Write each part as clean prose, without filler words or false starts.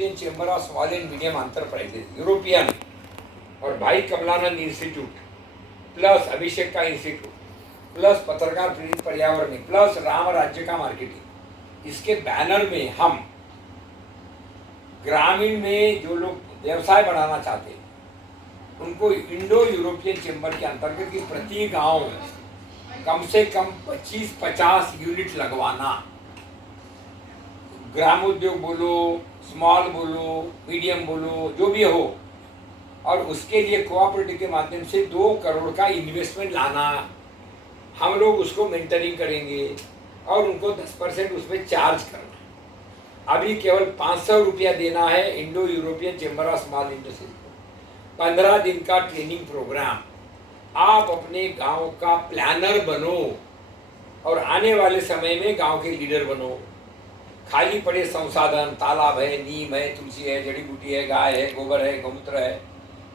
European chamber of small and medium enterprises, European, और भाई Kamalanand institute, plus अभिषेक का institute, plus पत्रकार प्रेरित पर्यावरण, प्लस राम राज्य का मार्केटिंग, इसके बैनर में हम ग्रामीण में जो लोग व्यवसाय बढ़ाना चाहते हैं उनको इंडो यूरोपियन चेंबर के अंतर्गत की प्रति गांव में कम से कम 25-50 यूनिट लगवाना। ग्राम उद्योग बोलो, स्मॉल बोलो, मीडियम बोलो, जो भी हो, और उसके लिए कोऑपरेटिव के माध्यम से 2 करोड़ का इन्वेस्टमेंट लाना। हम लोग उसको मेंटरिंग करेंगे और उनको 10% उसमें चार्ज करना। अभी केवल 500 रुपया देना है Indo European chamber of small industries को। 15 दिन का ट्रेनिंग प्रोग्राम। आप अपने गांव का प्लानर बनो और आने वाले समय में गांव के लीडर बनो। खाली पड़े संसाधन, तालाब है, नीम है, तुलसी है, जड़ी बूटी है, गाय है, गोबर है, गौमूत्र है,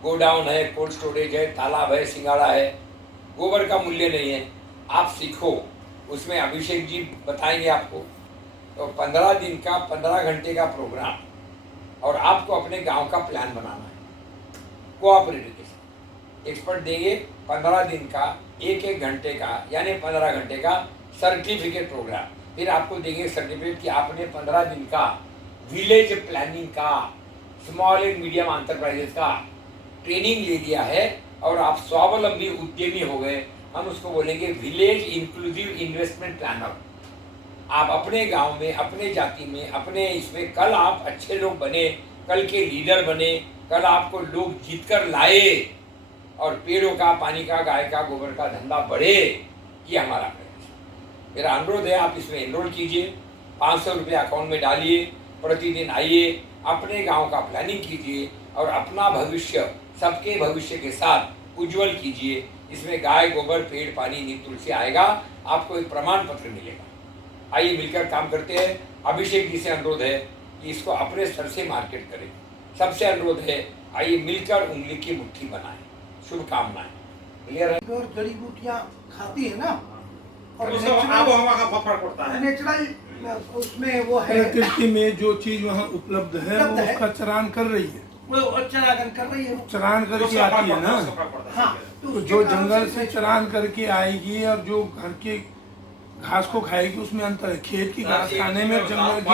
गोडाउन है, कोल्ड स्टोरेज है, तालाब है, सिंगाड़ा है, गोबर का मूल्य नहीं है। आप सीखो, उसमें अभिषेक जी बताएंगे आपको। तो 15 दिन का 15 घंटे का प्रोग्राम, और आपको अपने गांव का प्लान बनाना है कोऑपरेटिव के साथ। एक्सपर्ट देंगे 15 दिन का 1-1 घंटे का, यानी 15 घंटे का सर्टिफिकेट प्रोग्राम। फिर आपको देंगे सर्टिफिकेट कि आपने 15 दिन का विलेज प्लानिंग का, स्मॉल एंड मीडियम एंटरप्राइजेस का ट्रेनिंग ले लिया है और आप स्वावलंबी उद्यमी हो गए। हम उसको बोलेंगे विलेज इंक्लूसिव इन्वेस्टमेंट प्लानर। आप अपने गांव में, अपने जाति में, अपने इसमें कल आप अच्छे लोग बने, कल के लीडर बने, कल आपको लोग जीत कर लाए और पेड़ों का, पानी का, गाय का, गोबर का धंधा बढ़े। ये हमारा प्रयास। मेरा अनुरोध है, आप इसमें एनरोल कीजिए, 500 रुपये अकाउंट में डालिए, प्रतिदिन आइए, अपने गांव का प्लानिंग कीजिए और अपना भविष्य सबके भविष्य के साथ उज्जवल कीजिए। इसमें गाय, गोबर, पेड़, पानी, नीम, तुलसी आएगा, आपको एक प्रमाण पत्र मिलेगा। आइए मिलकर काम करते हैं। अभिषेक जी से अनुरोध है कि इसको अपने स्तर से मार्केट करें। सबसे अनुरोध है, आइए मिलकर उंगली की मुट्ठी बनाएं। शुभकामनाएं। क्लियर है? और जड़ी बूटियां खाती है ना, और नेचुरल उसमें वो है, प्रकृति में जो चीज वहाँ उपलब्ध है वो उसका चरान कर रही है, वो चरागन कर रही है, चरान करके आती है ना। हाँ, तो जो जंगल से चरान करके आएगी और जो घर के घास को खाएगी उसमें अंतर है। खेत की घास खाने में, जंगल की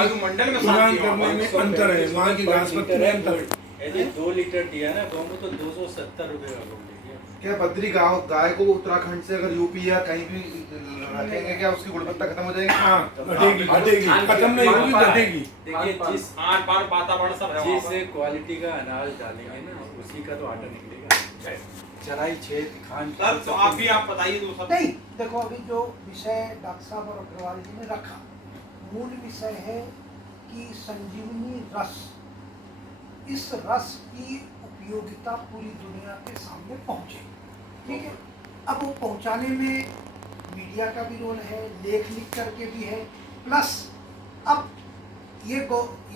चरान करने में अंतर है। वहाँ की घास पत्ती में अंतर है। यदि 2 लीटर दिया ना गौ तो 270 रुपये का बोल दीजिए। क्या बद्री गाँव गाय को उत्तराखंड से अगर यूपी या कहीं भी रखेंगे, क्या उसकी गुणवत्ता खत्म हो जाएगी? हाँ, घटेगी, खत्म नहीं होगी, घटेगी। देखिए, जिस क्वालिटी का अनाज डालेंगे ना उसी का तो आटा निकलेगा। चराई, छेद, खान, तो आप बताइए। नहीं, देखो अभी जो विषय डॉक्टर साहब और अग्रवाल जी ने रखा, मूल विषय है कि संजीवनी रस, इस रस की उपयोगिता पूरी दुनिया के सामने पहुंचे। ठीक है, अब वो पहुंचाने में मीडिया का भी रोल है, लेख लिख करके भी है, प्लस अब ये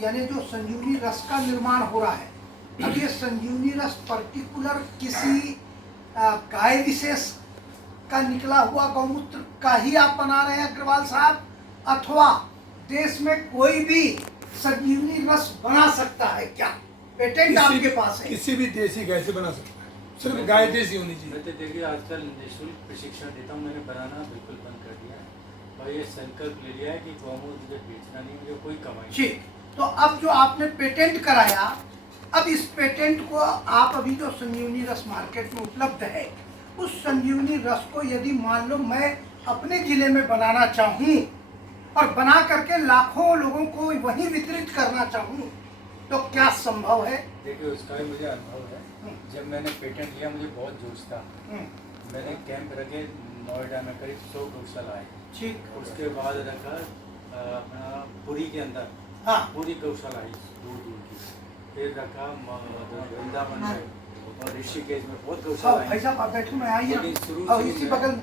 यानी जो संजीवनी रस का निर्माण हो रहा है, अब ये संजीवनी रस पर्टिकुलर किसी गाय विशेष का निकला हुआ गौमूत्र का ही आप बना रहे हैं अग्रवाल साहब, अथवा देश में कोई भी संजीवनी रस बना सकता है क्या? पेटेंट आपके पास है? किसी भी देसी गाय से बना सकता है, सिर्फ गाय देसी होनी चाहिए। तो देखिए, आजकल निःशुल्क प्रशिक्षण देता हूँ, मैंने बनाना बिल्कुल बंद कर दिया है और ये संकल्प ले लिया है कि गौमूत्र मुझे बेचना नहीं, मुझे कोई कमाई। ठीक, तो अब जो आपने पेटेंट कराया, अब इस पेटेंट को आप अभी जो संजीवनी रस मार्केट में उपलब्ध है, उस संजीवनी रस को यदि मान लो मैं अपने जिले में बनाना चाहूँ और बना करके लाखों लोगों को वहीं वितरित करना चाहूँ, तो क्या संभव है? देखिए, उसका भी मुझे अनुभव है। जब मैंने पेटेंट लिया मुझे बहुत जोश था। मैंने कैंप रखे नोएडा में, करीब 100 गौशाला आए। ठीक, उसके बाद रखा अपना पुरी के अंदर, हाँ, पूरी गौशाला आई दूर दूर की। फिर रखा वृंदावन में और ऋषिकेश में, बहुत गौशाला आई। इसी बगल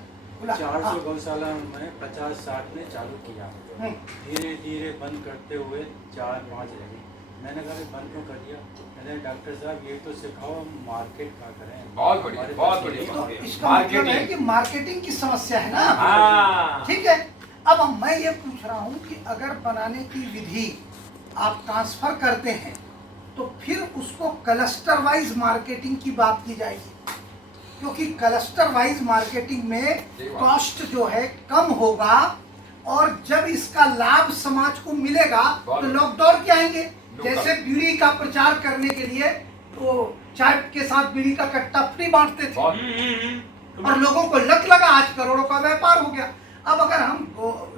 400 गौशाला मैंने 50-60 में चालू किया। धीरे धीरे बंद करते हुए 4-5 रह गई। मैंने कहा बंद क्यों कर दिया? मैंने डॉक्टर साहब ये तो सिखाओ हम मार्केट का करें। बहुत बढ़िया, बहुत बढ़िया। तो इसका मतलब है कि मार्केटिंग की समस्या है ना। ठीक है, अब मैं ये पूछ रहा हूँ कि अगर बनाने की विधि आप ट्रांसफर करते हैं तो फिर उसको क्लस्टर वाइज मार्केटिंग की बात की जाएगी, क्योंकि क्लस्टर वाइज मार्केटिंग में कॉस्ट जो है कम होगा और जब इसका लाभ समाज को मिलेगा तो लोग दौड़ के आएंगे। जैसे बीड़ी का प्रचार करने के लिए तो चाय के साथ बीड़ी का कट्टा फ्री बांटते थे और लोगों को लत लगा, आज करोड़ों का व्यापार हो गया। अब अगर हम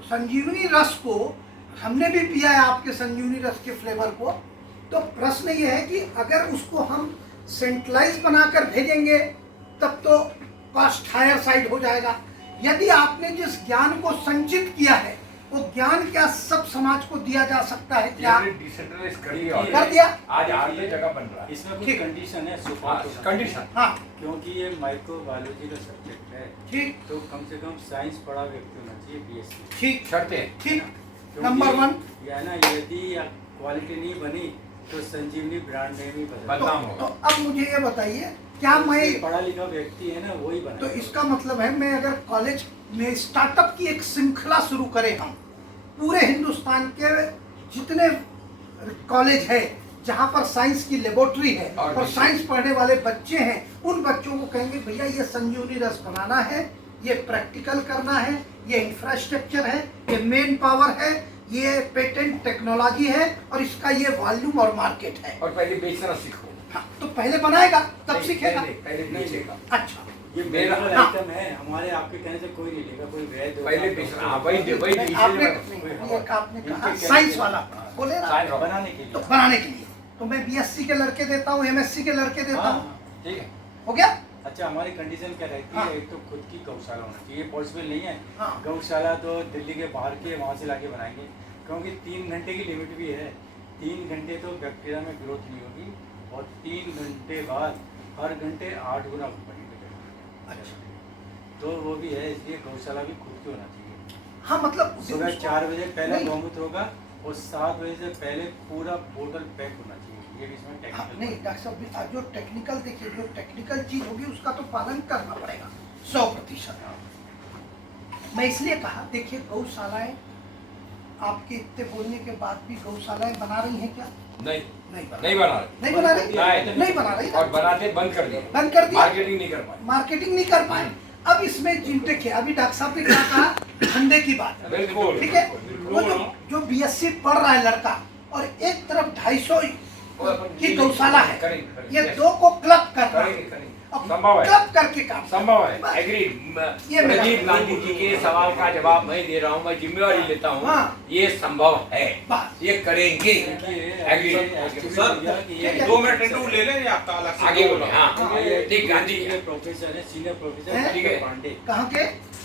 संजीवनी रस को, हमने भी पिया है आपके संजीवनी रस के फ्लेवर को, तो प्रश्न ये है कि अगर उसको हम सेंट्रलाइज बनाकर भेजेंगे तब तो कॉस्ट हायर साइड हो जाएगा। यदि आपने जिस ज्ञान को संचित किया है वो ज्ञान क्या सब समाज को दिया जा सकता है क्या? डिसेंट्रलाइज कर दिया। आज हर जगह बन रहा है। इसमें कुछ कंडीशन है, कंडीशन, हाँ, क्योंकि ये माइक्रोबायोलॉजी का सब्जेक्ट है, ठीक, तो कम से कम साइंस पढ़ा व्यक्ति होना चाहिए, बीएससी। ठीक, शर्तें, ठीक, क्योंकि नंबर 1। ये है ना, यदि क्वालिटी नहीं बनी तो संजीवनी ब्रांड नेम ही बदनाम तो होगा। अब मुझे ये बताइए, क्या मैं, पढ़ा लिखा व्यक्ति है ना वही बना। तो इसका मतलब है मैं अगर कॉलेज में स्टार्टअप की एक श्रृंखला शुरू करें, हम पूरे हिंदुस्तान के जितने कॉलेज है जहाँ पर साइंस की लेबोरेटरी है और साइंस पढ़ने वाले बच्चे हैं, उन बच्चों को कहेंगे भैया ये संजीवनी रस बनाना है, ये प्रैक्टिकल करना है, ये इंफ्रास्ट्रक्चर है, ये मेन पावर है, ये पेटेंट टेक्नोलॉजी है और इसका ये वॉल्यूम और मार्केट है। और पहले बेचना सीखो। हाँ, तो पहले बनाएगा तब सीखेगा। पहले बेचेगा। अच्छा, ये मेरा मेरा आइटम है, हमारे आपके कहने से कोई नहीं लेगा, कोई वैध होगा, पहले बेचना। हाँ, वही नहीं, आपने कहा साइंस वाला बोले ना, बनाने के तो लिए। बनाने के लिए तो मैं बीएससी के लड़के देता हूँ, एमएससी के लड़के देता हूँ, ठीक है। हो गया। अच्छा, हमारी कंडीशन क्या रहती हाँ। है, एक तो खुद की गौशाला होना चाहिए, पॉसिबल नहीं है। हाँ। गौशाला तो दिल्ली के बाहर के वहाँ से लाके बनाएंगे, क्योंकि 3 घंटे की लिमिट भी है। 3 घंटे तो बैक्टीरिया में ग्रोथ नहीं होगी और 3 घंटे बाद हर घंटे 8 गुना बढ़ेगी। अच्छा, तो वो भी है, इसलिए गौशाला भी खुद की होना चाहिए। हाँ, मतलब सुबह 4 बजे पहले नहीं। गौमूत्र होगा और 7 बजे से पहले पूरा बोतल पैक होना चाहिए। ये भी इसमें हाँ, टेक्निकल नहीं डॉक्टर साहब, जो टेक्निकल देखिए, जो टेक्निकल चीज होगी उसका तो पालन करना पड़ेगा 100%। मैं इसलिए कहा, देखिए गौशालाएं आपके इतने बोलने के बाद भी गौशालाएं बना रही हैं क्या? नहीं, नहीं बना नहीं बना रहे। नहीं बना रही, नहीं। नहीं बना रही, और बनाते बंद कर दिया। बंद कर दिया, मार्केटिंग नहीं कर पाए। मार्केटिंग नहीं कर पाए। अब इसमें जिनटेक है, अभी डॉक्टर साहब ने क्या कहा, धंधे की बात, बिल्कुल, ठीक है। वो जो बीएससी पढ़ रहा है लड़का और एक तरफ 250 की गौशाला है, करेंगे, ये दो को क्लब करना, करेंगे। अब संभव है। क्लब करके काम संभव है, एग्री। ये मेरा- राजीव गांधी जी के सवाल का जवाब मैं दे रहा हूँ, मैं जिम्मेवारी लेता हूँ। हाँ। ये संभव है, बस। ये करेंगे। एग्री। सर 2 मिनट इंटरव्यू ले लें या आपका अलग से? आगे बोलो। हाँ, ठीक, गांधी जी। प्रोफेसर है, सीनियर हैं? प्रोफेसर ठीक है। पांडे, कहाँ के?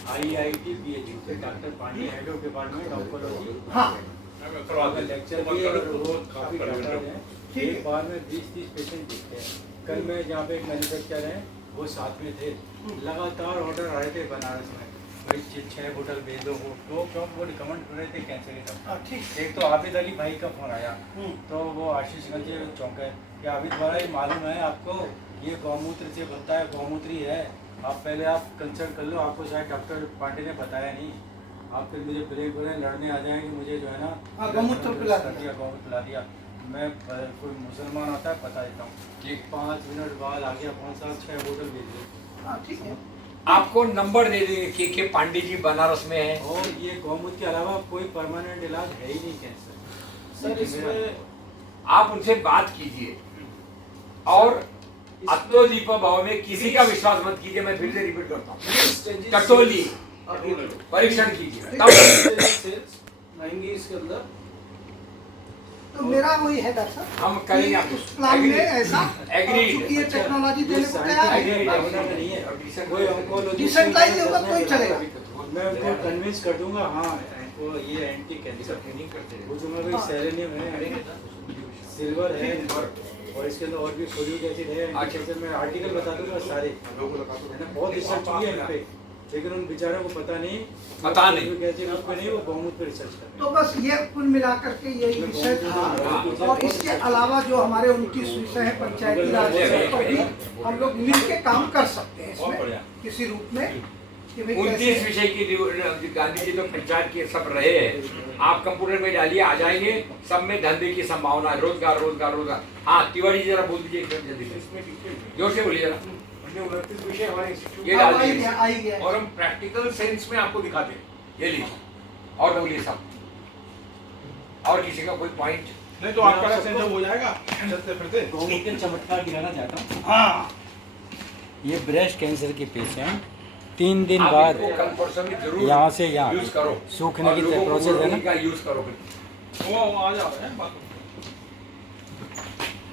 IIT PhD से doctor Pandey, head of department oncology. हाँ, आपका लेक्चर भी है और वो काफी डॉक्टर हैं, ठीक है। एक बार में 20-30 पेशेंट देखते हैं। कल मैं जहाँ पे एक मैन्युफैक्चरर हैं, वो साथ में थे, लगातार ऑर्डर आ रहे थे बनारस में, भाई 6 बोतल भेज दो। वो क्यों वो रिकमेंड कर रहे थे कैंसर के डॉक्टर। हाँ, ठीक। एक तो आबिद अली भाई का फोन आया, तो वो आशीष गंज चौंक है कि आबिद भाई मालूम है आपको, ये गौमूत्र से बनता है, गौमूत्र ही है, आप पहले आप कंसल्ट कर लो, आपको शायद डॉक्टर पांडे ने बताया नहीं, आप फिर मुझे ब्रेक बोले लड़ने आ जाएंगे, मुझे जो है ना हाँ, गौमूत्र पिला दिया। गौमूत्र पिला दिया। मैं कोई मुसलमान आता है बता देता हूँ, 5 मिनट बाद आ गया फोन, साहब 6 बोतल भेज दिए। हाँ, ठीक है। आपको नंबर दे देंगे के पांडे जी बनारस में है। और ये गौमूत्र के अलावा कोई परमानेंट इलाज है ही नहीं कैंसर। सर इसमें आप उनसे बात कीजिए और अत्तोदीप भाव में किसी का विश्वास मत कीजिए। मैं फिर से रिपीट करता हूँ, टटोली परीक्षण कीजिए तब आएंगे इसके अंदर। तो मेरा वही है डॉक्टर साहब, हम करेंगे। कि उस प्लान में ऐसा Agreed. चूंकि ये टेक्नोलॉजी देने को तैयार है, कोई oncologist डिसेंट्रलाइज होगा तो ही चलेगा। मैं उनको कन्विंस कर दूंगा, हाँ वो ये एंटी कैंसर ट्रेनिंग करते हैं। पूछूंगा भाई सेलेनियम है, सिल्वर है और इसके अंदर और भी फोलिक एसिड है, एंटी कैंसर में आर्टिकल बता दूंगा सारे, है ना, बहुत रिसर्च की है इन पे, लेकिन उन बेचारों को पता नहीं एसिड उस पे नहीं, वो गौमूत्र पे रिसर्च कर रहे हैं। तो बस ये कुल मिलाकर के यही विषय था। और इसके अलावा जो हमारे 29 विषय है पंचायती राज विषय पर भी हम लोग मिल के काम कर सकते हैं इसमें किसी रूप में। कि भाई 29 कैसे- विषय की गांधी जी तो पंचायत के सब रहे हैं, आप कंप्यूटर में डालिए आ जाएंगे, सब में धंधे की संभावना है, रोजगार रोजगार रोजगार। हाँ तिवारी जी जरा बोल दीजिए एकदम जल्दी से, जोर से बोलिए जरा, 29 विषय हमारे इंस्टीट्यूट ये हाँ, डाल आई दीजिए गया, आई गया। और हम प्रैक्टिकल सेंस में आपको दिखाते हैं। ये लीजिए और बोलिए सब, और किसी का कोई पॉइंट? नहीं तो आपका सेंस जब हो जाएगा चलते फिरते। गौमूत्र के चमत्कार दिखाना चाहता हूँ। हाँ ये ब्रेस्ट कैंसर के पेशेंट 3 दिन आप बाद इनको कल परसों में जरूर यहाँ से यहाँ यूज करो, सूखने और की लोगों को प्रोसेस है बोलो ना। इनका यूज करो फिर। वो आ जा रहे हैं बात।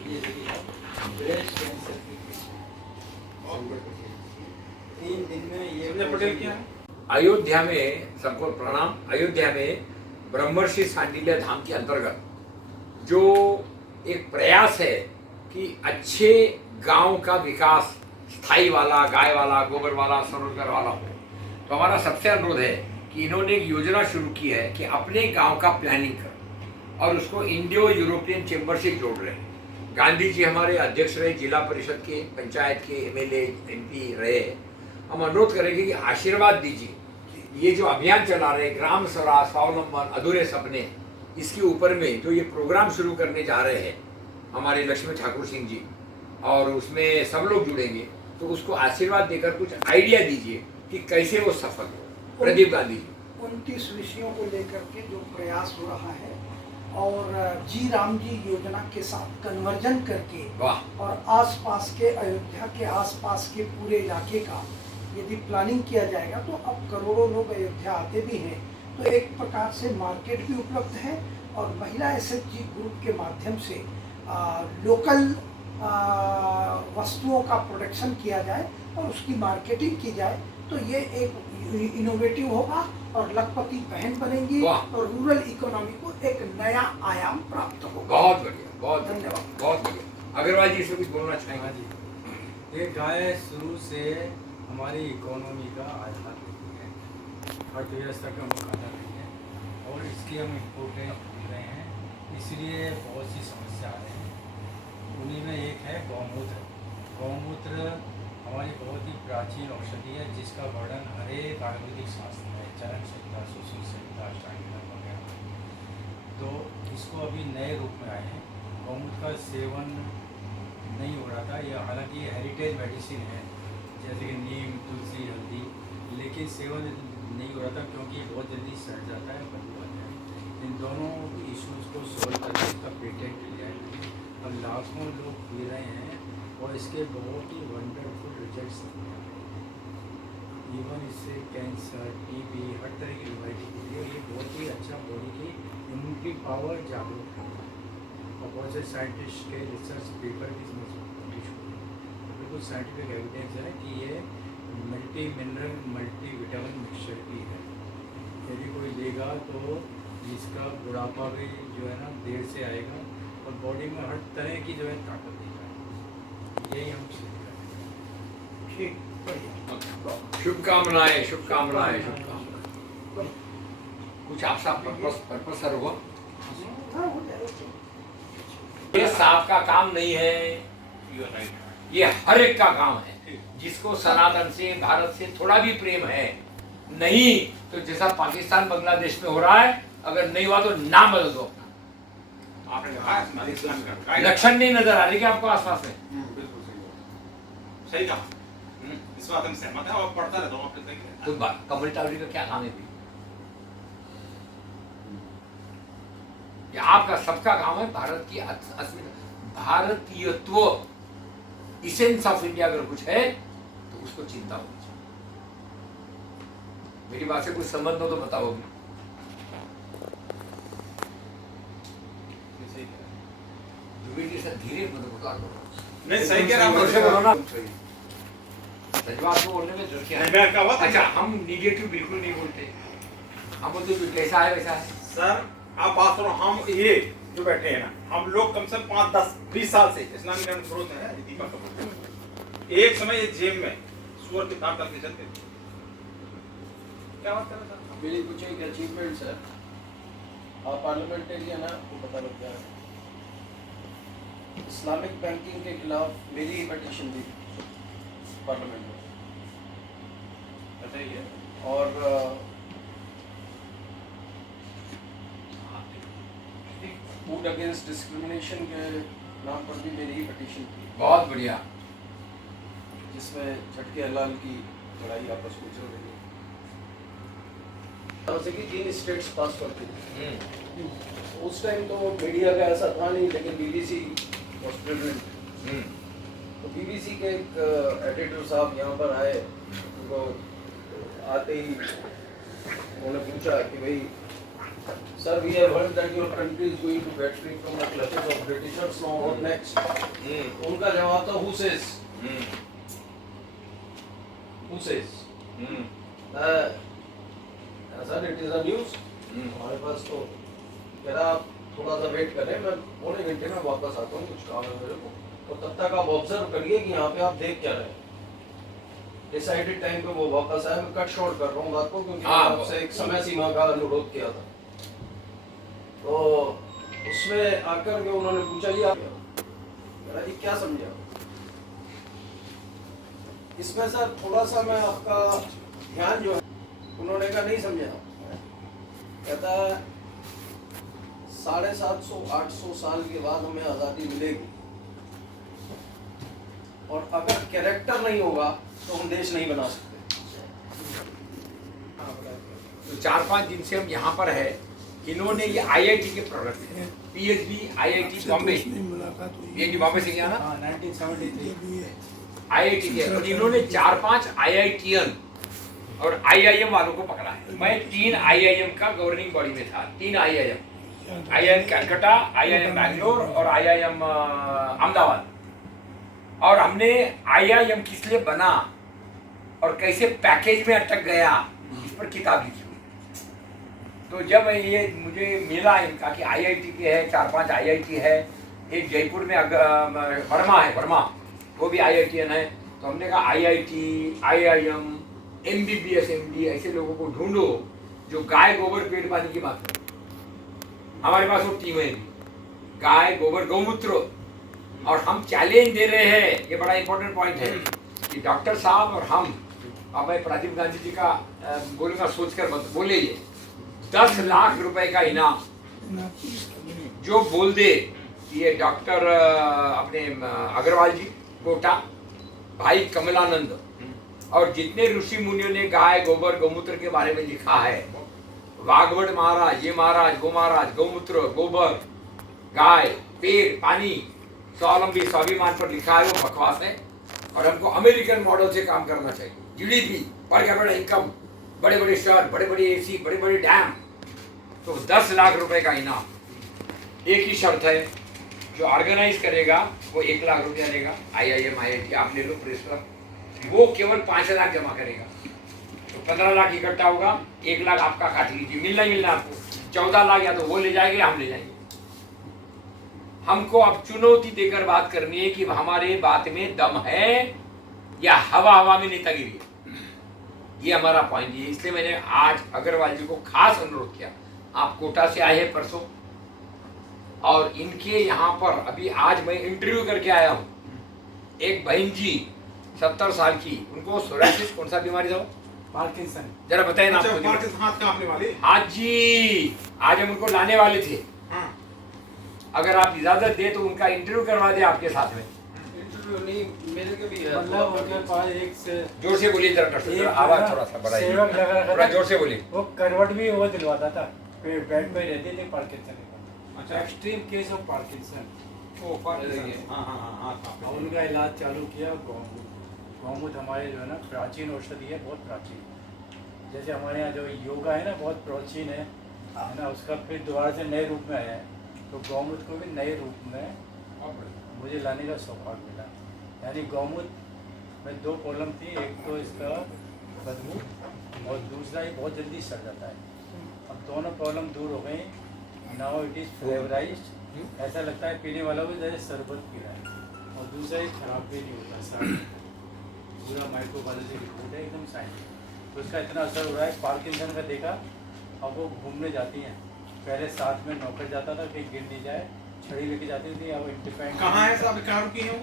ये देखिए ब्रेस्ट कैंसर की 3 दिन में ये संजय पटेल क्या है? अयोध्या में सबको प्रणाम। अयोध्या में ब्रह्मर्षि सांडिल्य धाम के अंतर्गत जो एक प्रयास है कि अच्छे गांव का विकास स्थाई वाला, गाय वाला, गोबर वाला, सरोजगार वाला हो, तो हमारा सबसे अनुरोध है कि इन्होंने एक योजना शुरू की है कि अपने गांव का प्लानिंग करो और उसको इंडियो यूरोपियन चैम्बर से जोड़ रहे हैं। गांधी जी हमारे अध्यक्ष रहे, जिला परिषद के, पंचायत के एमएलए एमपी रहे। हम अनुरोध करेंगे कि आशीर्वाद दीजिए, ये जो अभियान चला रहे ग्राम स्वराज, स्वावलंबन, अधूरे सपने, इसके ऊपर में जो ये प्रोग्राम शुरू करने जा रहे हैं हमारे लक्ष्मी ठाकुर सिंह जी, और उसमें सब लोग जुड़ेंगे, तो उसको आशीर्वाद देकर कुछ आइडिया दीजिए कि कैसे वो सफल हो। प्रदीप गांधी जी 29 विषयों को लेकर के जो प्रयास हो रहा है और जी राम जी योजना के साथ कन्वर्जन करके वाह, और आसपास के अयोध्या के आसपास के पूरे इलाके का यदि प्लानिंग किया जाएगा तो अब करोड़ों लोग अयोध्या आते भी हैं, तो एक प्रकार से मार्केट भी उपलब्ध है और महिला एसएचजी ग्रुप के माध्यम से लोकल वस्तुओं का प्रोडक्शन किया जाए और उसकी मार्केटिंग की जाए, तो ये एक इनोवेटिव होगा और लखपति बहन बनेंगी वाह। और रूरल इकोनॉमी को एक नया आयाम प्राप्त होगा। बहुत बढ़िया, बहुत बढ़िया, धन्यवाद। बहुत बढ़िया। अग्रवाल जी से कुछ बोलना हाँ चाहेंगे? जी, ये गाय शुरू से हमारी इकोनॉमी का आधार रही है, अर्थव्यवस्था का मुख्य आधार रही है और इसकी हम इम्पोर्टेंट भूल रहे हैं, इसलिए बहुत सी समस्या आ रही हैं। उन्हीं में एक है गौमूत्र। गौमूत्र हमारी बहुत ही प्राचीन औषधि है जिसका वर्णन हर एक आयुर्वेदिक शास्त्र में, चरक संहिता, सुश्रुत संहिता, अष्टांगिका वगैरह। तो इसको अभी नए रूप में आए हैं। गौमूत्र का सेवन नहीं हो रहा था, यह हालांकि हेरिटेज मेडिसिन है जैसे कि नीम, तुलसी, हल्दी, लेकिन सेवन नहीं हो रहा था क्योंकि बहुत जल्दी सड़ जाता है, बदबू आता है। इन दोनों इश्यूज़ को सोल्व करके इसका पेटेंट लिया है और लाखों लोग पी रहे हैं और इसके बहुत ही वंडरफुल रिजल्ट्स हैं। इवन इससे कैंसर, टीबी, हर तरह की बीमारी के लिए ये बहुत ही अच्छा बॉडी की इम्यूनिटी पावर जागरूक करता है और बहुत से साइंटिस्ट के रिसर्च पेपर भी इसमें पब्लिश हुए हैं। बिल्कुल साइंटिफिक एविडेंस है कि ये multi mineral multi vitamin mixture भी है। यदि कोई लेगा तो इसका बुढ़ापा भी जो है ना देर से आएगा और बॉडी में हर तरह की जो है ताकत देगा। यही हम सिद्ध करेंगे। ठीक, बढ़िया। शुभकामनाएं, शुभकामनाएं, शुभकामनाएं। कुछ आपका पर्पस सर हुआ? हाँ, हो जाएगा। ये सांप का काम नहीं है, ये हर एक का काम है। जिसको सनातन से, भारत से थोड़ा भी प्रेम है, नहीं तो जैसा पाकिस्तान बांग्लादेश में हो रहा है, अगर नहीं हुआ तो नाम बदल दो अपना। आपने कहा है हमारे इस्लाम का लक्षण नहीं नजर आ रही क्या आपको आसपास में? बिल्कुल सही कहा। इस बात में सहमत है और पढ़ता रहता हूँ आपके तक। खुद बात कम्युनिटी का क्या काम है भी? ये आपका सबका काम है। भारत की अस्मिता, भारतीयत्व, इसेंस ऑफ इंडिया अगर कुछ है तो उसको चिंता होनी चाहिए। मेरी बात से कुछ संबंध हो तो बताओगे? जी सर धीरे मतलब नहीं सही कह रहा जोर से बोलो ना। हूँ। सजवाद को बोलने में जोर क्या नहीं, है? मैं क्या बात है? अच्छा, हम निगेटिव बिल्कुल नहीं बोलते, हम बोलते जो जैसा है वैसा है। सर आप बात करो, हम ये जो बैठे हैं ना, हम लोग कम से कम 5, 10, 20 साल से इस्लामिक ग्रोथ है दीपक कपूर। एक समय ये जेल में सुअर के काम करके चलते थे। क्या बात कर रहे हैं? मेरी कुछ एक अचीवमेंट्स है, आप पार्लियामेंटेरियन है आपको पता लग गया है। इस्लामिक बैंकिंग के खिलाफ मेरी ही पटिशन थी पार्लियामेंट में। पता ही है। और फूड अगेंस्ट डिस्क्रिमिनेशन के नाम पर भी मेरी पिटीशन थी, बहुत बढ़िया। जिसमें झटके हलाल की लड़ाई आपस में चल रही है। जैसे कि 3 स्टेट्स पास करती थी, उस टाइम तो मीडिया का ऐसा था नहीं, लेकिन BBC वॉज प्रेजेंट। तो BBC के एक एडिटर साहब यहाँ पर आए, उनको आते ही उन्होंने पूछा कि भाई sir, we have heard that your country is going to get free from the clutches of Britishers, now what next. उनका जवाब था, who says, who says. Sir, it is a news, हमारे पास तो कह रहा आप थोड़ा सा वेट करें, मैं पौने घंटे में वापस आता हूँ, कुछ काम है मेरे को। तो तब तक आप ऑब्जर्व करिए कि यहाँ पे आप देख क्या रहे हैं। डिसाइडेड टाइम पे वो वापस आया। मैं कट शॉर्ट कर रहा हूँ बात को, क्योंकि मैंने आपसे एक समय सीमा का अनुरोध किया था। तो उसमें आकर के उन्होंने पूछा, ये आप मेरा ये क्या समझा इसमें सर? थोड़ा सा मैं आपका ध्यान जो है, उन्होंने कहा नहीं समझा। कहता है 750-800 साल के बाद हमें आज़ादी मिलेगी, और अगर कैरेक्टर नहीं होगा तो हम देश नहीं बना सकते। तो 4-5 दिन से हम यहाँ पर है। इन्होंने ये IIT के प्रोडक्ट है, PhD IIT Bombay, PhD Bombay से किया ना, 1973 IIT के। और इन्होंने 4-5 IITian और IIM वालों को पकड़ा है। मैं 3 IIM का गवर्निंग बॉडी में था, 3 IIM कलकत्ता, IIM बैंगलोर और IIM अहमदाबाद। और हमने IIM किस लिए बना और कैसे पैकेज में अटक गया, इस पर किताब लिखी हुई। तो जब ये मुझे मिला इनका कि IIT के है, 4-5 IIT है, एक जयपुर में वर्मा है, वर्मा, वो भी IITian है। तो हमने कहा IIT, IIM, MBBS, MD ऐसे लोगों को ढूंढो जो गाय गोबर पेट पानी की बात करें। हमारे पास वो टीम है, गाय गोबर गौमूत्र। और हम चैलेंज दे रहे हैं, ये बड़ा इंपॉर्टेंट पॉइंट है कि डॉक्टर साहब और हम, अब मैं राजीव गांधी जी का बोलूंगा सोचकर बोले, ये 10 लाख रुपए का इनाम जो बोल दे कि ये डॉक्टर अपने अग्रवाल जी कोटा, भाई कमलानंद और जितने ऋषि मुनियों ने गाय गोबर गौमूत्र के बारे में लिखा है, वाघवट महाराज, ये महाराज, गो महाराज, गौमूत्र, गोबर, गाय, पेड़, पानी, स्वावलंबी स्वाभिमान पर लिखा है, वो बकवास है। और हमको अमेरिकन मॉडल से काम करना चाहिए। GDP, पर कैपिटा इनकम, बड़े बड़े शहर, बड़े बड़े AC, बड़े बड़े डैम। तो 10 लाख रुपए का इनाम। एक ही शर्त है, जो ऑर्गेनाइज करेगा वो 1 लाख रुपया देगा। IIM IIT आप ले लो, प्रेस क्लब, वो केवल 5 लाख जमा करेगा। तो 15 लाख इकट्ठा होगा, 1 लाख आपका काट लीजिए, मिलना ही मिलना आपको। 14 लाख या तो वो ले जाएंगे या हम ले जाएंगे। हमको अब चुनौती देकर बात करनी है कि हमारे बात में दम है या हवा में नेतागिरी है। ये हमारा पॉइंट है। इसलिए मैंने आज अग्रवाल जी को खास अनुरोध किया। आप कोटा से आए हैं परसों, और इनके यहाँ पर अभी आज मैं इंटरव्यू करके आया हूँ। एक बहन जी 70 साल की, उनको सोरायसिस कौन सा बीमारी था, पार्किंसन। जरा बताए ना। अच्छा, पार्किंसन हाथ कांपने वाले। हाँ जी, आज हम उनको लाने वाले थे। हाँ। अगर आप इजाजत दे तो उनका इंटरव्यू करवा दे आपके साथ में। इंटरव्यू नहीं, मेरे के भी है। मतलब उनके पास एक से जोर से बोलिए जरा, डॉक्टर साहब, आवाज थोड़ा सा बढ़ाइए, सेवक लगा रखा थोड़ा था। जोर से बोलिए। वो करवट भी वो दिलवाता था, फिर बेड पे रहते थे पार्किंसन का। अच्छा। Extreme case of Parkinson. Oh, Parkinson. हाँ हाँ हाँ, हाथ कांपने और वाले। उनका इलाज चालू किया गौमूत्र। गौमूत्र हमारे जो है ना प्राचीन औषधि है, बहुत प्राचीन। जैसे हमारे यहाँ जो योगा है ना, बहुत प्राचीन है ना, उसका फिर दोबारा से नए रूप में आया है। तो गौमूत्र को भी नए रूप में मुझे लाने का सौभाग्य मिला। यानी गौमूत्र में 2 प्रॉब्लम थी, एक तो इसका बदबू और दूसरा ये बहुत जल्दी सड़ जाता है। अब दोनों प्रॉब्लम दूर हो गई। नाउ इट इज़ फ्लेवराइज्ड, ऐसा लगता है पीने वाला भी जैसे शरबत पी रहा है। और दूसरा ये खराब भी नहीं होता, सारा पूरा माइक्रोबायोलॉजी रिपोर्ट है, एकदम साइंस। तो इसका इतना असर हो रहा है। पार्किंसन का देखा, अब वो घूमने जाती हैं। पहले साथ में नौकर जाता था कि गिर नहीं जाए, छड़ी लेके जाती थी, अब इंडिपेंडेंट। कहाँ है साहब, कहाँ रुकी है वो?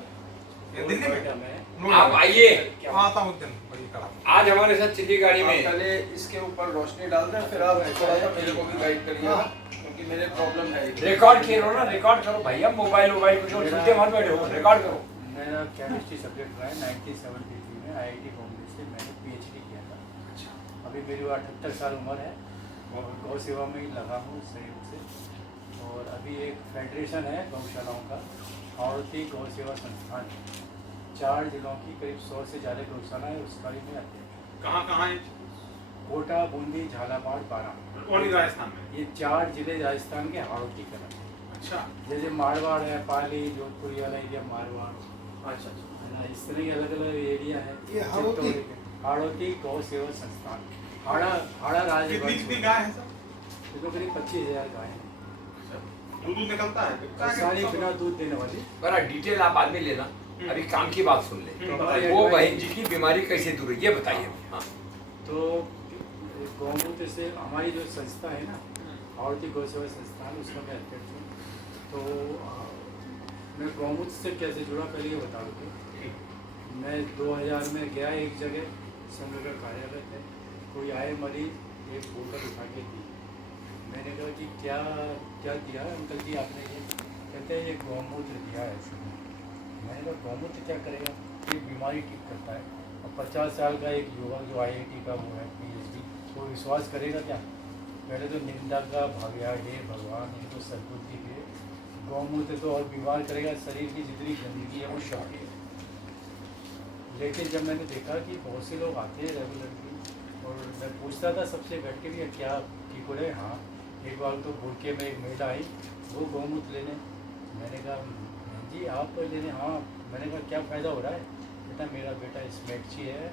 ये दिल्ली में नोएडा में आप आइए, आता हूँ दिन बड़ी कड़ा। आज हमारे साथ चलिए गाड़ी आप में। पहले इसके ऊपर रोशनी डाल दें, फिर आप थोड़ा सा मेरे को भी गाइड करिए, क्योंकि मेरे प्रॉब्लम है। रिकॉर्ड करो ना, रिकॉर्ड करो भैया, मोबाइल कुछ और सुनते मत बैठो, रिकॉर्ड करो। मेरा केमिस्ट्री सब्जेक्ट रहा है 1973 में IIT बॉम्बे से मैंने PhD किया था। अभी मेरी 78 साल उम्र है और गौ सेवा में ही लगा हूँ सहयोग से। और अभी एक फेडरेशन है गौशालाओं का, हाड़ौती गौ सेवा संस्थान, 4 जिलों की करीब 100 से ज़्यादा गौशाला है, उसका भी मैं अध्यक्ष। कहाँ है? कोटा, बूंदी, झालावाड़, बारां, कौन राजस्थान में? ये 4 जिले राजस्थान के हाड़ौती का है। अच्छा जैसे मारवाड़ है, पाली, जोधपुर वाला एरिया मारवाड़, अच्छा है ना, इस तरह के अलग अलग एरिया है। ये हाड़ौती? हाड़ौती गौ सेवा संस्थान, हाड़ा राज्य कितनी गाय है सर? इसमें करीब 25,000 गाय हैं, दूध निकलता है? और सारी बिना दूध देने वाली। बड़ा डिटेल आप बाद में लेना, अभी काम की बात सुन ले। बताइए। वो बहन जी की बीमारी कैसे दूर हुई ये बताइए। हाँ, तो गौमूत्र से हमारी जो संस्था है ना, हाड़ौती गौ सेवा संस्थान, उसका मैं अध्यक्ष हूँ। तो मैं गौमूत्र से कैसे जुड़ा पहले ये बता दूँ। मैं 2000 में गया एक जगह, संघ का कार्यालय थे, कोई आए मरीज, एक बोतल उठा के दी। मैंने कहा कि क्या क्या दिया अंकल जी आपने? ये कहते हैं ये गौमूत्र दिया है। मैंने कहा गौमूत्र क्या करेगा? ये बीमारी ठीक करता है। और 50 साल का एक युवक जो IIT का वो है PhD, वो विश्वास करेगा क्या? पहले तो निंदा का भाग गया, हे भगवान इनको सद्बुद्धि दे, गौमूत्र तो और बीमार करेगा, शरीर की जितनी गंदगी है वो शक्ति है। लेकिन जब मैंने देखा कि बहुत से लोग आते हैं रेगुलरली, और मैं पूछता था सबसे बैठ के भी क्या ठीक हो रहे? हाँ, एक बार तो बुरके में एक महिला आई, वो गौमूत्र लेने। मैंने कहा बहन जी आप लेने? हाँ। मैंने कहा क्या फ़ायदा हो रहा है? बेटा मेरा बेटा स्मेटची है,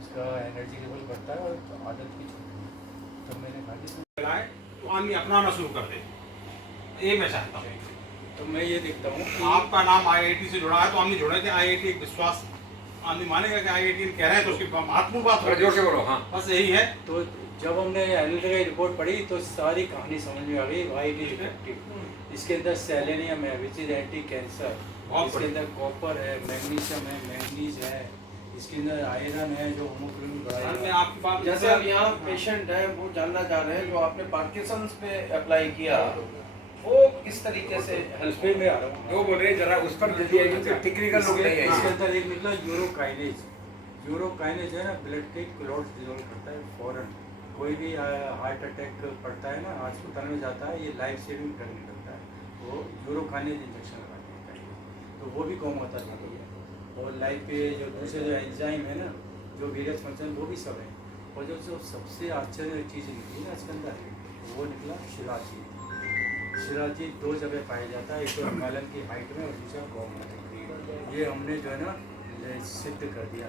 उसका एनर्जी लेवल बढ़ता है और आदत की छूट है। तो मैंने कहा कि चलाए तो आदमी अपनाना शुरू कर दे, ये मैं चाहता हूँ। तो मैं ये देखता हूँ कि आपका नाम IIT से जुड़ा है तो आदमी जुड़ा है कि IIT एक विश्वास, आदमी मानेगा कि IIT कह रहे हैं तो उसकी महत्वपूर्ण बात थोड़ा जोर से बोलो। हाँ, बस यही है। तो जब हमने एनालिटिकल की रिपोर्ट पढ़ी तो सारी कहानी समझ में आ गई। IIT इफेक्टिव, इसके अंदर सेलेनियम है विच इज एंटी कैंसर, इसके अंदर कॉपर है, मैग्नीशियम है, मैंगनीज है, इसके अंदर आयरन है जो होमोग्लोबिन सर मैं बढ़ाएगा। आपकी बात जैसे अब यहाँ पेशेंट है, वो जानना चाह रहे हैं जो आपने पार्किंसंस पे अप्लाई किया, वो किस तरीके से उस पे मैं आ रहा हूँ। जो बोल रहे हैं जरा उस पर जल्दी आइए, क्योंकि टेक्निकल लोग नहीं इसके आएंगे। अंदर एक निकला यूरोकाइनेज। यूरोकाइनेज है ना, ब्लड के क्लॉट्स डिसॉल्व करता है फौरन। कोई भी हार्ट अटैक पड़ता है ना, अस्पताल में जाता है, ये लाइफ सेविंग ड्रग निकलता है, वो यूरोकाइनेज इंजेक्शन लगाते हैं। तो वो भी गौ माता दी गई है। और लाइफ पे जो दूसरे जो एंजाइम है ना, जो वीरस फंक्शन, वो भी सब है। और जो सबसे आश्चर्य चीज़ निकली ना इसके अंदर, वो निकला शिलाजीत। शिलाजीत 2 जगह पाया जाता है, एक तो हिमालयन की हाइट में और दूसरा गौ माता में। ये हमने जो है ना सिद्ध कर दिया।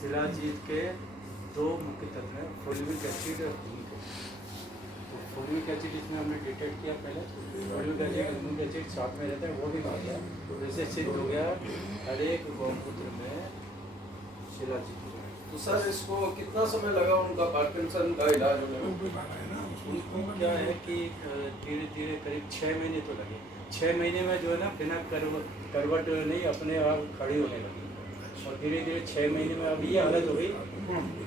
शिलाजीत के 2 मुख्य तत्व हैं, फोलिक एसिड और ह्यूमिक एसिड। तो फोलिक एसिड इसमें हमने डिटेक्ट किया पहले, फोलिक एसिड ह्यूमिक एसिड साथ में रहता है, वो भी मिल गया। तो जैसे सिद्ध हो गया हर एक गौमूत्र में शिलाजीत। तो सर इसको कितना समय लगा उनका पार्किंसन का इलाज होने में? उनको क्या है कि धीरे धीरे करीब 6 महीने तो लगे। 6 महीने में जो है ना बिना करवट नहीं अपने आप खड़ी होने लगी, और धीरे धीरे 6 महीने में अब ये हालत हो गई,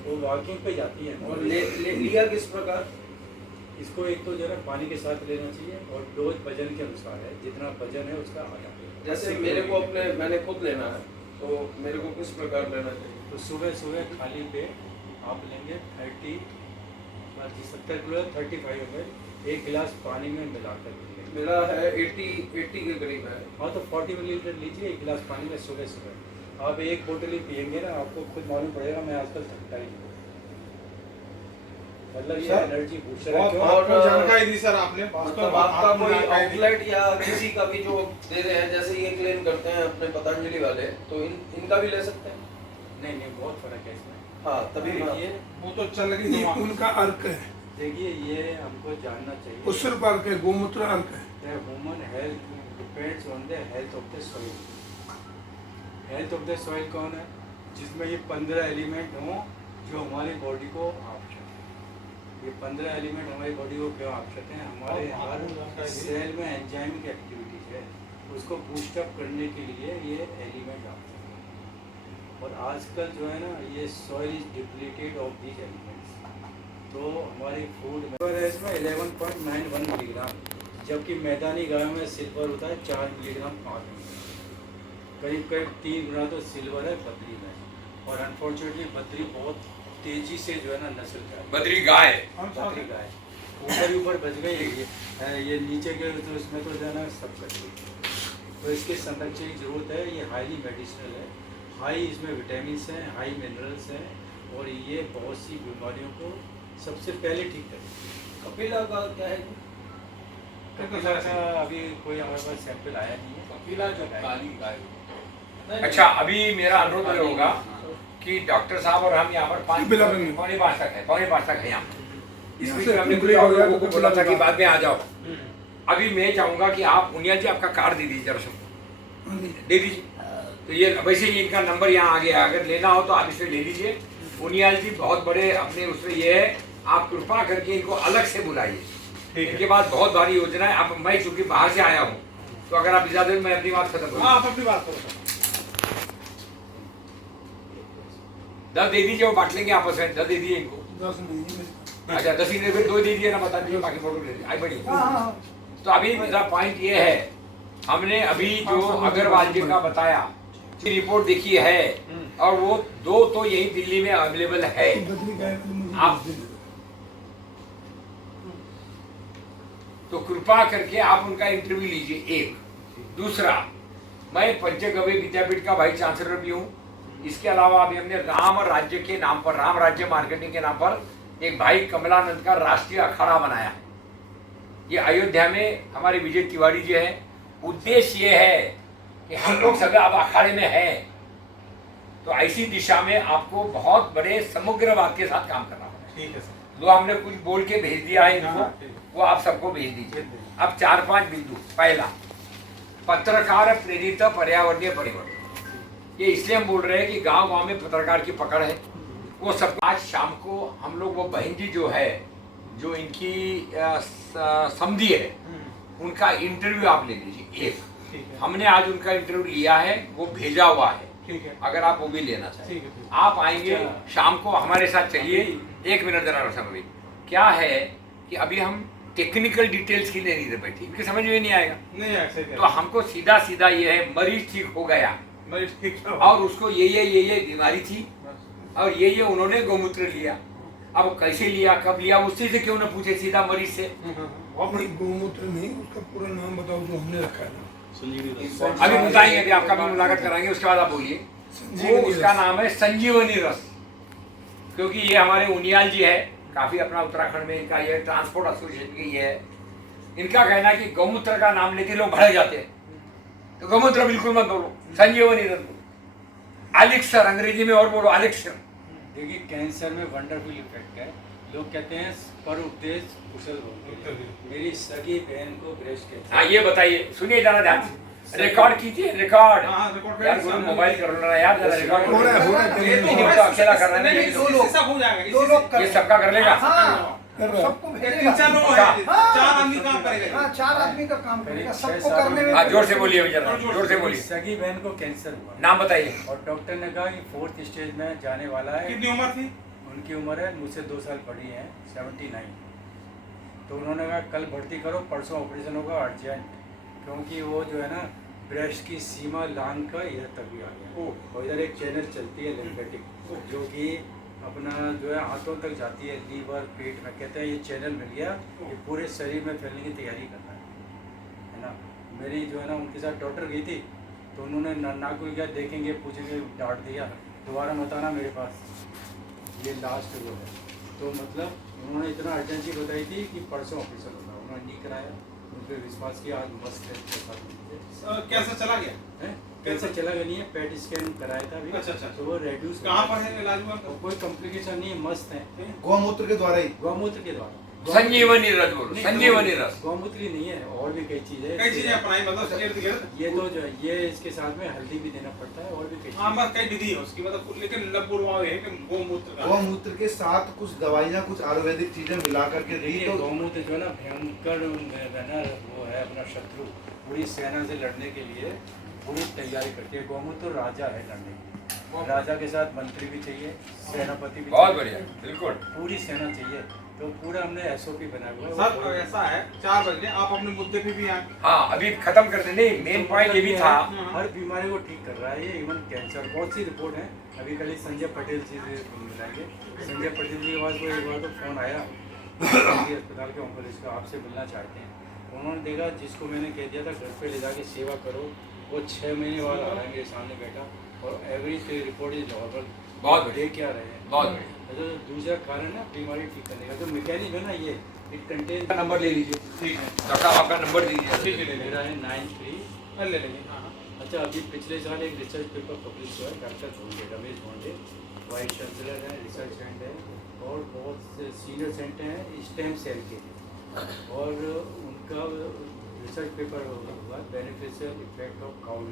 वो वॉकिंग पे जाती है। और लिया किस प्रकार? इसको एक तो जरा पानी के साथ लेना चाहिए, और डोज वजन के अनुसार है, जितना वजन है उसका आधा। जैसे मेरे को मैंने खुद लेना है, तो मेरे को किस प्रकार लेना चाहिए? तो सुबह सुबह खाली पेट आप लेंगे 70 किलो 35 ml, 1 गिलास पानी में मिलाकर लेंगे। मेरा है 80 के करीब है। हाँ, तो 40 मिलीलीटर लीजिए 1 गिलास पानी में सुबह सुबह। आप 1 बोतल ही पियेंगे ना, आपको खुद मालूम पड़ेगा मैं आजकल थकता ही नहीं। मतलब ये सर, एनर्जी बूस्टर बहुत है। महत्वपूर्ण जानकारी दी सर आपने। मतलब आपका कोई आउटलेट या किसी का भी जो दे रहे हैं, जैसे ये क्लेम करते हैं अपने पतंजलि वाले, तो इनका भी ले सकते हैं? नहीं, बहुत फर्क है इसमें। हाँ, तभी ये वो तो चल रही ये थी उनका अर्क है, देखिए, ये हमको जानना चाहिए। वो सिर्फ अर्क है, गोमूत्र अर्क है। Human health depends on the health of the soil. Health of the soil कौन है? जिसमें ये 15 एलिमेंट हों जो हमारी बॉडी को आवश्यक है। ये 15 एलिमेंट हमारी बॉडी को क्यों आवश्यक है? हमारे हर सेल में एंजाइमिक एक्टिविटीज है, उसको बूस्टअप करने के लिए ये एलिमेंट आवश्यक है। और आजकल जो है ना ये soil is depleted of these elements, तो हमारी फूड में इसमें 11.91 मिलीग्राम, जबकि मैदानी गायों में सिल्वर होता है 4 मिलीग्राम पाँच में, करीब करीब 3 गुना तो सिल्वर है बद्री में। और अनफॉर्चुनेटली बद्री बहुत तेजी से जो है ना नस्ल का है, बद्री गाय बद्री गाय ऊपर ही ऊपर बच गई, ये नीचे के तो इसमें तो जो है ना सब कट गई, तो इसके संरक्षण की जरूरत है। ये हाईली मेडिसिनल है, हाई इसमें विटामिन हैं, हाई मिनरल्स हैं, और ये बहुत सी बीमारियों को सबसे पहले ठीक करेगी। कपिला का क्या है? कपिला का अभी कोई हमारे पास सैंपल आया नहीं है। कपिला जो काली गाय। अच्छा, अभी मेरा अनुरोध ये होगा कि डॉक्टर साहब और हम यहाँ पर पौने पाँच तक है यहाँ। इसमें हमने कुछ और लोगों को बोला था कि बाद में आ जाओ। अभी मैं चाहूँगा कि आप मुनिया जी आपका कार्ड दे दीजिए जरा सबको, दे दीजिए। तो ये वैसे ही इनका नंबर यहाँ आ गया, अगर लेना हो तो आप इसे ले लीजिए। मुनियाल जी बहुत बड़े अपने उसमें ये है, आप कृपा करके इनको अलग से बुलाइए। इनके बाद बहुत भारी योजना है। अब मैं चूंकि बाहर से आया हूँ, तो अगर आप इजाजत मैं अपनी बात खत्म करूँ। आप अपनी बात करो। 10 दे दीजिए, वो बांट लेंगे आपस में। 10 दे दीजिए इनको। 10 नहीं। अच्छा 10 ही फिर 2 दे दीजिए ना, बता दीजिए बाकी फोटो ले लीजिए। आई बढ़िए। हाँ, तो अभी मेरा पॉइंट ये है, हमने अभी जो अग्रवाल जी का बताया की रिपोर्ट देखी है, और वो 2 तो यही दिल्ली में अवेलेबल है। बद्री गाय को मुझे आप तो कृपा करके आप उनका इंटरव्यू लीजिए। एक दूसरा, मैं पंचगव्य विद्यापीठ का वाइस चांसलर भी हूँ। इसके अलावा अभी हमने राम राज्य के नाम पर, राम राज्य मार्केटिंग के नाम पर एक भाई कमलानंद का राष्ट्रीय अखाड़ा बनाया है। ये अयोध्या में हमारे विजय तिवारी जी हैं। उद्देश्य ये है कि हम लोग सब अब अखाड़े में हैं, तो ऐसी दिशा में आपको बहुत बड़े समग्रवाद के साथ काम करना होगा। ठीक है सर। जो हमने कुछ बोल के भेज दिया है इनको, वो आप सबको भेज दीजिए। अब 4-5 बिंदु। पहला, पत्रकार प्रेरित पर्यावरणीय परिवर्तन। ये इसलिए हम बोल रहे हैं कि गांव गांव में पत्रकार की पकड़ है। वो सब आज शाम को हम लोग, वो बहन जी जो है, जो इनकी समधी है, उनका इंटरव्यू आप ले लीजिए। एक हमने आज उनका इंटरव्यू लिया है, वो भेजा हुआ है। ठीक है। अगर आप वो भी लेना चाहें, ठीक है। आप आएंगे शाम को हमारे साथ। चलिए 1 मिनट जरा रोशन भाई। क्या है कि अभी हम टेक्निकल डिटेल्स की नहीं दे बैठी, इनकी समझ में नहीं आएगा। नहीं ऐसे तो हमको सीधा सीधा ये है, मरीज ठीक हो गया मैं ठीक है। और उसको ये बीमारी थी, और ये उन्होंने गौमूत्र लिया। अब कैसे लिया, कब लिया, उससे से क्यों ना पूछे, सीधा मरीज से। अपनी गौमूत्र नहीं, उसका पूरा नाम बताओ जो हमने रखा है। अभी बताएंगे, अभी आपका भी मुलाकात कराएंगे, उसके बाद आप बोलिए। वो उसका नाम है संजीवनी रस, क्योंकि ये हमारे उनियाल जी है, काफी अपना उत्तराखंड में इनका ये ट्रांसपोर्ट एसोसिएशन की ये है। इनका कहना है कि गौमूत्र का नाम लेके लोग भड़क जाते हैं, तो गौमूत्र बिल्कुल मत बोलो, संजीवनी रस बोलो। एलिक्सर अंग्रेजी में और बोलो, एलिक्सर। देखिए कैंसर में वंडरफुल इफेक्ट है। लोग कहते हैं पर उपदेश कुशल रोग। मेरी सगी बहन को ब्रेस्ट कैंसर। हाँ ये बताइए, सुनिए जरा ध्यान से, रिकॉर्ड कीजिए, रिकॉर्ड। हाँ, रिकॉर्ड यार गुरु मोबाइल कर लो यार, जरा रिकॉर्ड हो रहा है, ये तो तो अकेला कर रहे हैं। दो लोग सब हो जाएगा। 2 लोग कर ये सबका कर लेगा। हाँ, कर रहा है। सबको 3-4 भेजेगा। लोग हैं, हाँ। 4 आदमी काम करेगा। हाँ, 4 आदमी का काम करेगा, सबको 6-7 करने में। हाँ जोर से बोलिए जरा, जोर से बोलिए। सगी बहन को कैंसर हुआ नाम बताइए। और डॉक्टर ने कहा कि 4th स्टेज में जाने वाला है। कितनी उम्र थी? उनकी उम्र है मुझसे 2 साल बड़ी है, 79। तो उन्होंने कहा कल भर्ती करो, परसों ऑपरेशन होगा अर्जेंट, क्योंकि वो जो है ना ब्रेस्ट की सीमा लांग कर इधर तक भी आ गया। और इधर एक चैनल चलती है लिम्फेटिक, जो कि अपना जो है हाथों तक जाती है, लीवर पेट में। कहते हैं ये चैनल मिल गया, ये पूरे शरीर में फैलने की तैयारी करना है ना। मेरी जो है ना उनके साथ डॉक्टर गई थी, तो उन्होंने ना कोई क्या देखेंगे पूछेंगे, डांट दिया, दोबारा मत आना मेरे पास, ये लास्ट वो है। तो मतलब उन्होंने इतना अर्जेंसी बताई थी कि परसों ऑपरेशन होगा, उन्होंने नहीं कराया। उन पर विश्वास किया, आज मस्त है। कैंसर चला गया? कैंसर चला गया नहीं है, पेट स्कैन कराया था अभी। अच्छा। तो वो रेड्यूस कहाँ पर है इलाज हुआ? कोई कॉम्प्लिकेशन नहीं है, मस्त है। गौमूत्र के द्वारा ही। गौमूत्र के द्वारा। संजीवनी रस बोलो, नहीं, संजीवनी रस। गौमूत्र ही नहीं है, और भी कई चीजें कई चीजें अपनाई, मतलब इर्द गिर्द। ये तो जो है, ये इसके साथ में हल्दी भी देना पड़ता है, और भी कई हाँ बस कई विधि है उसकी, मतलब लेकिन लगभग ये है कि गौमूत्र का। गौमूत्र के साथ कुछ दवाइयाँ, कुछ आयुर्वेदिक चीजें मिला करके दी। देखिए तो गौमूत्र जो है ना भयंकर वो है अपना शत्रु। पूरी सेना से लड़ने के लिए पूरी तैयारी करती है। गौमूत्र राजा है लड़ने की। राजा के साथ मंत्री भी चाहिए, सेनापति भी बहुत चाहिए, बढ़िया, बिल्कुल। पूरी सेना चाहिए। तो पूरा हमने एसओपी बनाया हुआ है। सर ऐसा है 4 बजे आप अपने मुद्दे पे भी आए। हाँ, अभी खत्म कर देने, मेन पॉइंट ये भी था। हर बीमारी को ठीक कर रहा है ये, इवन कैंसर, बहुत सी रिपोर्ट है। अभी कल ही संजय पटेल जी से मिलाएंगे। संजय पटेल जी के पास को एक बार तो फ़ोन आया अस्पताल के ऑन्कोलॉजिस्ट का, आपसे मिलना चाहते हैं। उन्होंने देखा जिसको मैंने कह दिया था घर पे ले जाके सेवा करो, वो 6 महीने बाद आ रहा है मेरे सामने बैठा और एवरी रिपोर्ट इज नॉर्मल। बहुत दे क्या रहे हैं, बहुत बढ़िया। तो दूसरा कारण है बीमारी ठीक करने का जो मैकेनिज्म है ना, ये इट कंटेन। नंबर ले लीजिए। ठीक है, डॉक्टर साहब आपका नंबर दीजिए। ठीक है, ले मेरा लेंगे। है 93। ले लेंगे। हाँ, अच्छा, अभी पिछले साल एक रिसर्च पेपर पब्लिश हुआ है, doctor Bhonde, Ramesh Bhonde, vice chancellor हैं, रिसर्च हेड है और बहुत से सीनियर सेंटर हैं स्टेम सेल के, और उनका रिसर्च पेपर हुआ beneficial effect of cow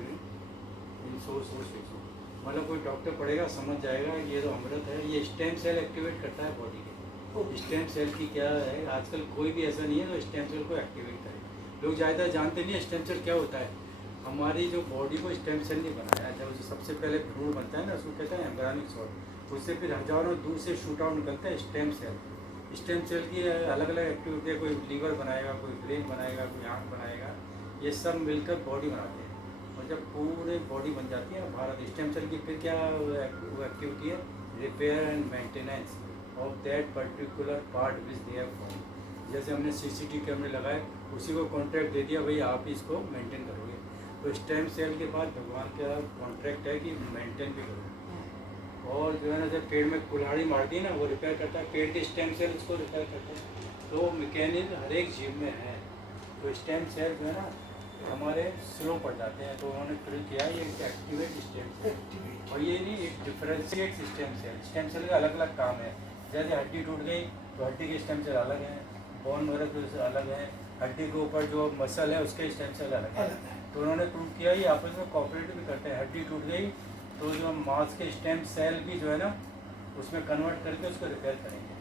in source tissue. मतलब कोई डॉक्टर पढ़ेगा समझ जाएगा ये तो अमृत है, ये स्टेम सेल एक्टिवेट करता है बॉडी के। स्टेम सेल की क्या है, आजकल कोई भी ऐसा नहीं है जो स्टेम सेल को एक्टिवेट करे। लोग ज़्यादा जानते नहीं है स्टेम सेल क्या होता है। हमारी जो बॉडी को स्टेम सेल नहीं बनाया, जब सबसे पहले भ्रूण बनता है ना, उसको कहते हैं एम्ब्रियोनिक सेल, उससे फिर हजारों दूर से शूट आउट निकलता है स्टेम सेल। स्टेम सेल की अलग अलग एक्टिविटी है, कोई लीवर बनाएगा, कोई ब्रेन बनाएगा, कोई आँख बनाएगा, ये सब मिलकर बॉडी बनाते हैं। और जब पूरे बॉडी बन जाती है भारत स्टेम सेल की, फिर क्या वो एक्टिविटी है, repair and maintenance of that particular part which they have form. जैसे हमने CCTV कैमरे लगाए, उसी को कॉन्ट्रैक्ट दे दिया, भाई आप इसको मेंटेन करोगे। तो स्टेम सेल के बाद भगवान का कॉन्ट्रैक्ट है कि मेंटेन भी करो। और जो है ना, जब पेड़ में कुल्हाड़ी मारती है ना, वो रिपेयर करता है, पेड़ के स्टेम सेल उसको रिपेयर करते हैं। तो मैकेनिज्म हर एक जीव में है। तो स्टेम सेल जो है ना हमारे स्लो पड़ जाते हैं, तो उन्होंने फिर किया ये एक्टिवेट स्टेम सेल। और ये नहीं, एक differentiate stem cell. Stem cell का अलग अलग काम है। जैसे हड्डी टूट गई तो हड्डी के स्टेम सेल अलग हैं, बोन मैरो के अलग हैं, हड्डी के ऊपर जो मसल है उसके स्टेम सेल अलग है। तो उन्होंने प्रूव किया ये आपस में कोऑपरेट भी करते हैं। हड्डी टूट गई तो जो मांस के स्टेम सेल भी जो है ना उसमें कन्वर्ट करके उसको रिपेयर करेंगे।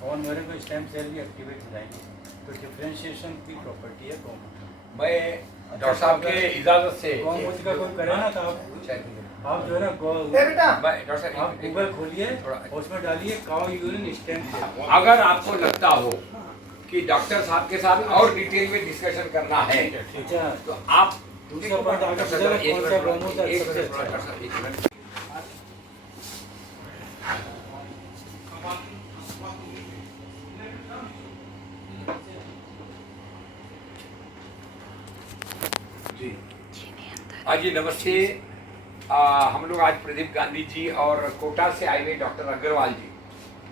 बोन मैरो के स्टेम सेल भी एक्टिवेट हो जाएंगे। तो डिफ्रेंशिएशन की प्रॉपर्टी है गौमूत्र। मैं डॉक्टर साहब के इजाजत से गौमूत्र का कोई करे ना, तो आप जो है ना डॉक्टर साहब आप गूगल खोलिए और उसमें डालिए काउ यूरिन स्टेम सेल। अगर आपको लगता हो कि डॉक्टर साहब के साथ और डिटेल में डिस्कशन करना है अच्छा, तो आप दूसरा पॉइंट आगे डॉक्टर बढ़ेगा, साहब, एक कौन सा मिनट, गौमूत्र एक सबसे मिनट, अच्छा है? डॉक्टर साहब, एक मिनट। जी हाँ जी, नमस्ते। हम लोग आज प्रदीप गांधी जी और कोटा से आए हुए डॉक्टर अग्रवाल जी,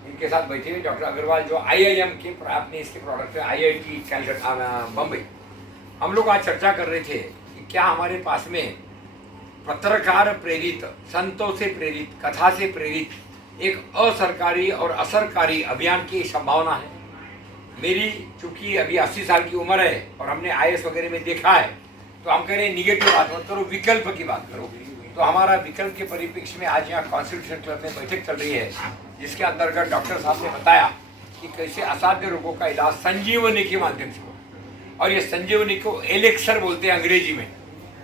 इनके साथ बैठे हुए। डॉक्टर अग्रवाल जो IIM के अपने इसके प्रोडक्ट है, IIT कैलकटा बम्बई। हम लोग आज चर्चा कर रहे थे कि क्या हमारे पास में पत्रकार प्रेरित, संतों से प्रेरित, कथा से प्रेरित एक असरकारी और असरकारी अभियान की संभावना है। मेरी चूंकि अभी 80 साल की उम्र है और हमने IAS वगैरह में देखा है, तो हम कह रहे हैं निगेटिव बात मत करो, विकल्प की बात करो। तो हमारा विकल्प के परिप्रेक्ष्य में आज यहाँ कॉन्स्टिट्यूशन क्लब में बैठक चल रही है, जिसके अंतर्गत डॉक्टर साहब ने बताया कि कैसे असाध्य रोगों का इलाज संजीवनी के माध्यम से हो। और ये संजीवनी को एलेक्सर बोलते हैं अंग्रेजी में।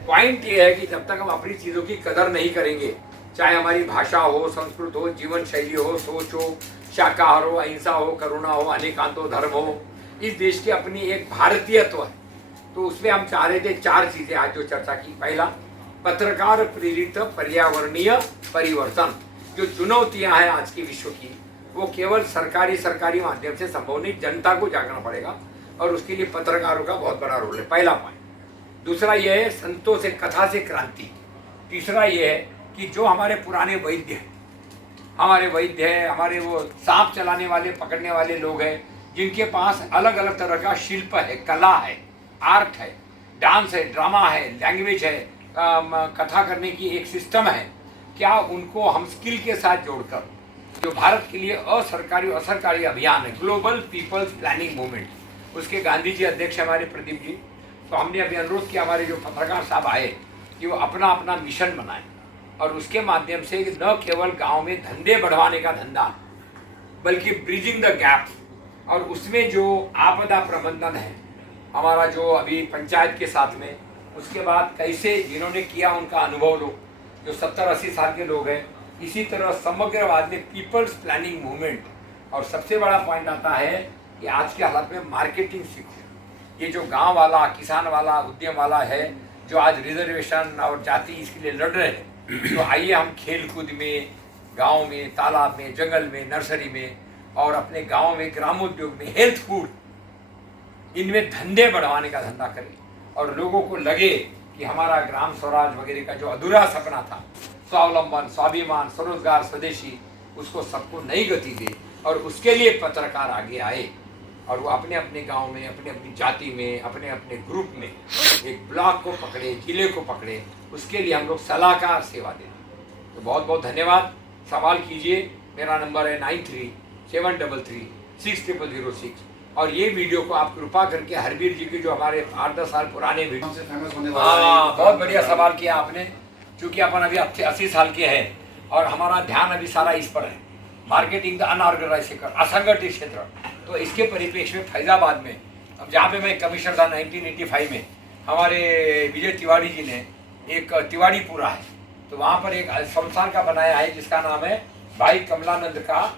पॉइंट ये है कि जब तक हम अपनी चीज़ों की कदर नहीं करेंगे, चाहे हमारी भाषा हो, संस्कृत हो, जीवन शैली हो, सोच हो, शाकाहार हो, अहिंसा हो, करुणा हो, अनेकांत हो, धर्म हो, इस देश की अपनी एक भारतीयत्व है। तो उसमें हम चाह रहे थे 4 चीज़ें आज जो चर्चा की। पहला, पत्रकार प्रेरित पर्यावरणीय परिवर्तन। जो चुनौतियां हैं आज के विश्व की, वो केवल सरकारी माध्यम से संभव नहीं, जनता को जागना पड़ेगा और उसके लिए पत्रकारों का बहुत बड़ा रोल है। पहला पॉइंट। दूसरा ये है संतों से, कथा से क्रांति। तीसरा ये है कि जो हमारे पुराने वैद्य हैं, हमारे वो सांप चलाने वाले, पकड़ने वाले लोग हैं, जिनके पास अलग अलग तरह का शिल्प है, कला है, आर्ट है, डांस है, ड्रामा है, लैंग्वेज है, कथा करने की एक सिस्टम है, क्या उनको हम स्किल के साथ जोड़कर जो भारत के लिए असरकारी और असरकारी अभियान है, ग्लोबल पीपल्स प्लानिंग मूवमेंट, उसके गांधी जी अध्यक्ष हमारे प्रदीप जी। तो हमने अभी अनुरोध किया हमारे जो पत्रकार साहब आए कि वो अपना अपना मिशन बनाएं और उसके माध्यम से न केवल गांव में धंधे बढ़वाने का धंधा, बल्कि ब्रिजिंग द गैप, और उसमें जो आपदा प्रबंधन है हमारा जो अभी पंचायत के साथ में, उसके बाद कैसे जिन्होंने किया उनका अनुभव लो, जो 70-80 साल के लोग हैं इसी तरह समग्रवाद में पीपल्स प्लानिंग मूवमेंट, और सबसे बड़ा पॉइंट आता है कि आज के हालात में मार्केटिंग सीखो। ये जो गांव वाला, किसान वाला, उद्यम वाला है जो आज रिजर्वेशन और जाति इसके लिए लड़ रहे हैं, तो आइए हम खेल कूद में, गांव में, तालाब में, जंगल में, नर्सरी में और अपने गांव में ग्रामोद्योग में, हेल्थ फूड, इनमें धंधे बढ़वाने का धंधा करें और लोगों को लगे कि हमारा ग्राम स्वराज वगैरह का जो अधूरा सपना था, स्वावलंबन, स्वाभिमान, स्वरोजगार, स्वदेशी, उसको सबको नई गति दे। और उसके लिए पत्रकार आगे आए और वो अपने अपने गांव में, अपने अपनी जाति में, अपने अपने ग्रुप में एक ब्लॉक को पकड़े, जिले को पकड़े, उसके लिए हम लोग सलाहकार सेवा दें। तो बहुत बहुत धन्यवाद। सवाल कीजिए, मेरा नंबर है 9373336006। और ये वीडियो को आप कृपा करके हरवीर जी की जो हमारे 8-10 साल पुराने वीडियो, से फेमस होने वाला हाँ, बहुत बढ़िया सवाल किया आपने। क्योंकि अपन अभी 80 साल के हैं और हमारा ध्यान अभी सारा इस पर है, मार्केटिंग द अनऑर्गेनाइज्ड सेक्टर, असंगठित क्षेत्र। तो इसके परिप्रेक्ष्य में फैजाबाद में, अब जहाँ पे मैं कमिश्नर था 1985 में, हमारे विजय तिवारी जी ने एक तिवारीपुरा है, तो वहाँ पर एक संस्थान का बनाया है जिसका नाम है भाई कमलानंद का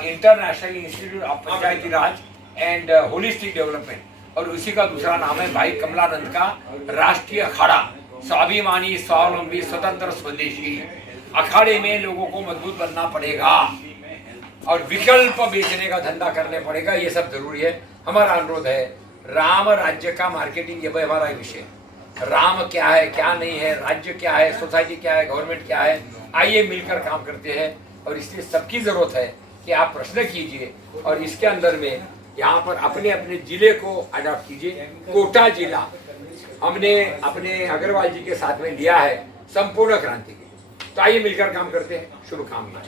international institute of Panchayati Raj and holistic development, और उसी का दूसरा नाम है भाई कमलानंद का राष्ट्रीय अखाड़ा, स्वाभिमानी, स्वावलंबी, स्वतंत्र, स्वदेशी। अखाड़े में लोगों को मजबूत बनना पड़ेगा और विकल्प बेचने का धंधा करने पड़ेगा, ये सब जरूरी है। हमारा अनुरोध है, राम राज्य का मार्केटिंग, ये हमारा विषय, राम क्या है, क्या नहीं है, राज्य क्या है, सोसाइटी क्या है, गवर्नमेंट क्या है, आइए मिलकर काम करते हैं। और इसलिए सबकी जरूरत है कि आप प्रश्न कीजिए और इसके अंदर में यहाँ पर अपने अपने जिले को अडॉप्ट कीजिए। कोटा जिला हमने अपने अग्रवाल जी के साथ में लिया है संपूर्ण क्रांति के, तो आइए मिलकर काम करते हैं। शुभकामनाएं।